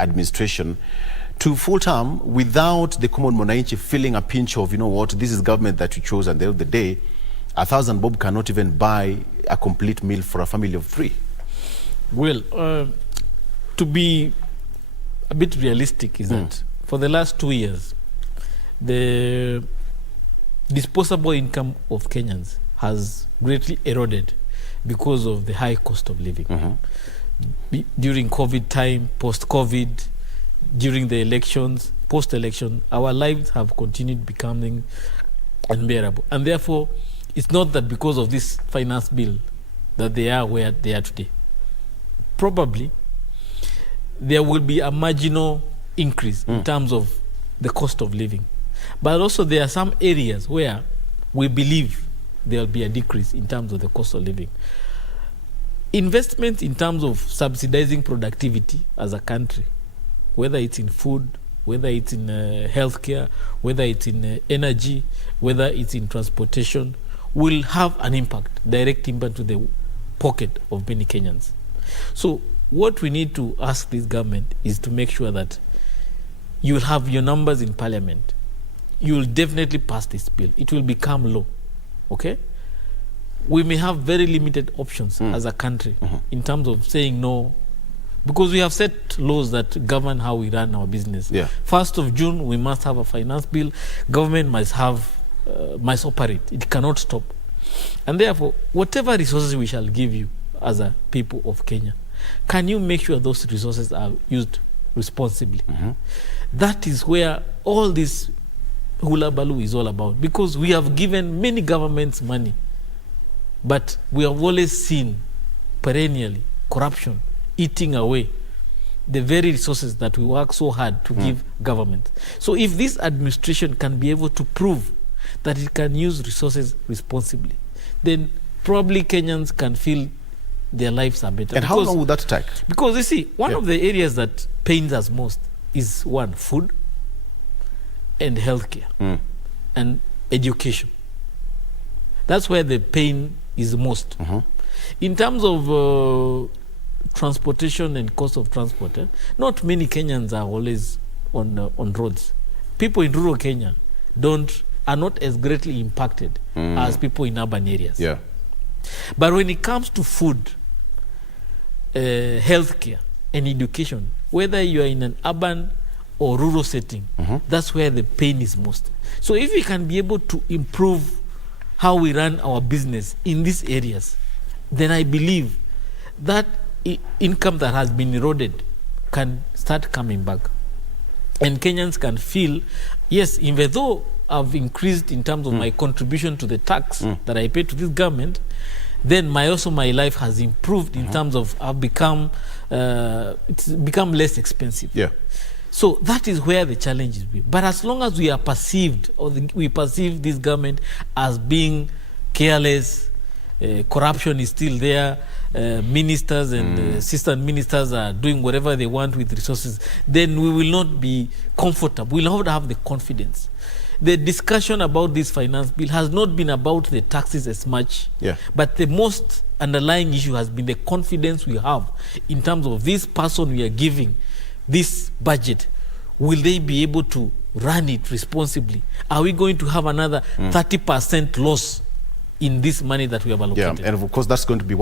administration to full term without the common mwananchi feeling a pinch of, you know what, this is government that you chose, and at the end of the day, 1,000 bob cannot even buy a complete meal for a family of 3? Well, to be a bit realistic is that for the last 2 years, the disposable income of Kenyans has greatly eroded because of the high cost of living. During COVID time, post-COVID, during the elections, post-election, our lives have continued becoming unbearable. And therefore, it's not that because of this finance bill that they are where they are today. Probably, there will be a marginal increase in terms of the cost of living. But also there are some areas where we believe there will be a decrease in terms of the cost of living. Investment in terms of subsidizing productivity as a country, whether it's in food, whether it's in healthcare, whether it's in energy, whether it's in transportation, will have an impact, direct impact to the pocket of many Kenyans. So what we need to ask this government is to make sure that you will have your numbers in parliament. You will definitely pass this bill. It will become law, okay? We may have very limited options as a country in terms of saying no, because we have set laws that govern how we run our business. 1st of June, we must have a finance bill. Government must have, must operate. It cannot stop. And therefore, whatever resources we shall give you as a people of Kenya, can you make sure those resources are used responsibly? That is where all this hula baloo is all about, because we have given many governments money, but we have always seen perennially corruption eating away the very resources that we work so hard to give government. So if this administration can be able to prove that it can use resources responsibly, then probably Kenyans can feel their lives are better. And how long would that take? Because you see, one of the areas that pains us most is one, food and healthcare and education. That's where the pain is most. In terms of transportation and cost of transport, not many Kenyans are always on roads. People in rural Kenya are not as greatly impacted as people in urban areas. But when it comes to food, healthcare and education, whether you are in an urban or rural setting, that's where the pain is most. So if we can be able to improve how we run our business in these areas, then I believe that income that has been eroded can start coming back. And Kenyans can feel, yes, even though I've increased in terms of my contribution to the tax that I pay to this government, then my life has improved in terms of I've become, it's become less expensive. So that is where the challenge is. But as long as we are perceived, or we perceive this government as being careless, corruption is still there, ministers and assistant ministers are doing whatever they want with resources, then we will not be comfortable. We will not have the confidence. The discussion about this finance bill has not been about the taxes as much, but the most underlying issue has been the confidence we have in terms of this person we are giving this budget. Will they be able to run it responsibly? Are we going to have another 30% loss in this money that we have allocated? And of course, that's going to be one